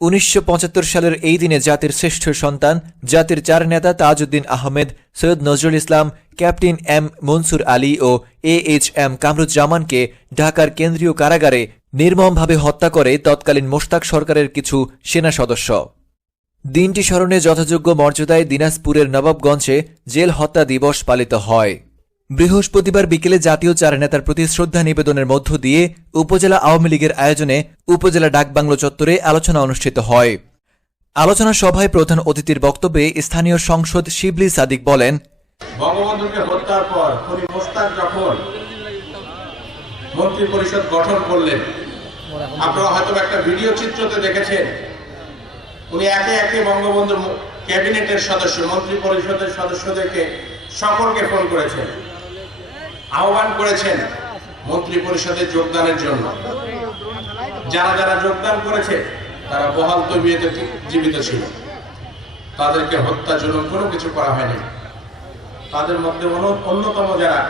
উনিশশো পঁচাত্তর সালের এই দিনে জাতির শ্রেষ্ঠ সন্তান, জাতির চার নেতা তাজউদ্দিন আহমেদ, সৈয়দ নজরুল ইসলাম, ক্যাপ্টেন এম মনসুর আলী ও এ এইচ এম কামরুজ্জামানকে ঢাকার কেন্দ্রীয় কারাগারে নির্মমভাবে হত্যা করে তৎকালীন মোশতাক সরকারের কিছু সেনা সদস্য। দিনটি স্মরণে যথাযোগ্য মর্যাদায় দিনাজপুরের নবাবগঞ্জে জেল হত্যা দিবস পালিত হয়। বৃহস্পতিবার বিকেলে জাতীয় চার নেতার প্রতি শ্রদ্ধা নিবেদনের মধ্য দিয়ে উপজেলা আওয়ামী লীগের আয়োজনে উপজেলা ডাকবাংলো চত্বরে আলোচনা অনুষ্ঠিত হয়। আলোচনা সভায় প্রধান অতিথির বক্তব্যে স্থানীয় সংসদ শিবলি সাদিক বলেন, বঙ্গবন্ধুকে হত্যার পর খনি মোস্তাক যখন মন্ত্রী পরিষদ গঠন করলেন, আপনারা হয়তো একটা ভিডিও চিত্রতে দেখেছেন, উনি একে একে ক্যাবিনেটের সদস্য মন্ত্রী পরিষদের সদস্যদেরকে সকলকে ফোন করেছেন। আহ্বান করেছেন মন্ত্রী পরিষদে যোগদানের জন্য। যারা যারা যোগদান করেছে, তারা বহাল তবিয়তে জীবিত ছিল। তাদেরকে হত্যা জন্য কোনো কিছু করা হয়নি। তাদের মধ্যে অন্যতম যারা,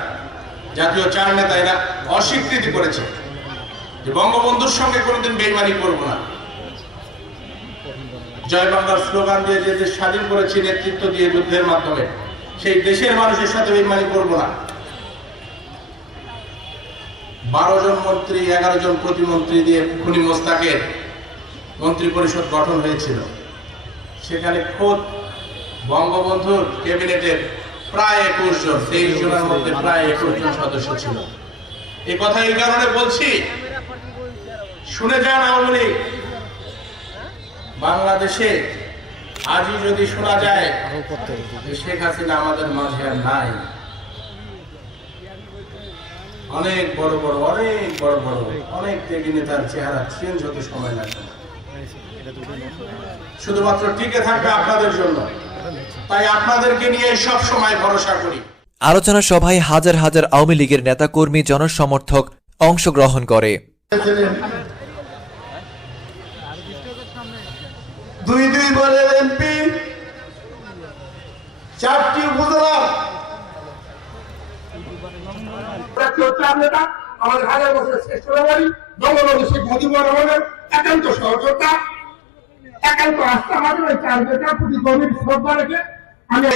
জাতীয় চার নেতা এরা অস্বীকৃতি করেছে যে বঙ্গবন্ধুর সঙ্গে কোনোদিন বেইমানি করব না। জয় বাংলার স্লোগান দিয়ে যে দেশ স্বাধীন করেছি, নেতৃত্ব দিয়ে যুদ্ধের মাধ্যমে, সেই দেশের মানুষের সাথে বেইমানি করব না। বারো জন মন্ত্রী, এগারো জন প্রতিমন্ত্রী দিয়ে খুনি মোস্তাকের মন্ত্রী পরিষদ গঠন হয়েছিল। সেখানে খোদ বঙ্গবন্ধুর ক্যাবিনেটের প্রায় একুশ জন, তেইশ জনের মধ্যে প্রায় একুশ জন সদস্য ছিল। এই কথা এই কারণে বলছি, শুনে যান আওয়ামী লীগ। বাংলাদেশে আজই যদি শোনা যায় শেখ হাসিনা আমাদের মাঝে আর নাই। অনেক বড় বড় অনেক বড় বড় অনেক ত্যাগী নেতার চেহারা চেঞ্জ হতে সময় লাগবে শুধুমাত্র টিকে থাকবে আপনাদের জন্য। তাই আপনাদেরকে নিয়ে সব সময় ভরসা করি। আলোচনা সভায় হাজার হাজার আওয়ামী লীগের নেতাকর্মী জনসমর্থক অংশগ্রহণ করে। দুই দুই বলে এমপি চারটি উপজেলা। নেতা আমাদের হাজার বছরের শ্রেষ্ঠ বঙ্গবন্ধু শেখ মুজিবুর রহমানের একান্ত সহযোগিতা একান্ত আস্থা আমাদের ওই চার নেতার প্রতি গভীর শ্রদ্ধা রেখে আমি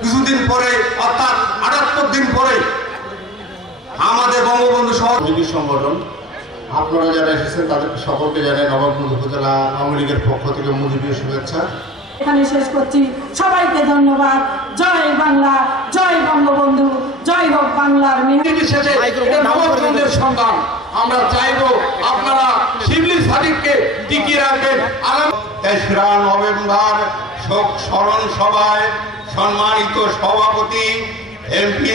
কিছুদিন পরে অর্থাৎ আটাত্তর দিন পরে আমাদের বঙ্গবন্ধু সহ প্রতিনিধি সংগঠন আপনারা যারা এসেছেন তাদেরকে সকলকে জানাই নবাবগঞ্জ উপজেলা আওয়ামী লীগের পক্ষ থেকে মুজিবীয় শুভেচ্ছা। এখানে শেষ করছি। সবাইকে ধন্যবাদ। জয় বাংলা জয় বঙ্গবন্ধু জয় হোক বাংলার নির্বিশেষে নবগঞ্জের সন্তান আমরা চাইব আপনারা শিবলি সাদিককে টিকিয়ে রাখবেন। আগামী তেসরা নভেম্বর শোক স্মরণ সভায় সম্মানিত সভাপতি এমপি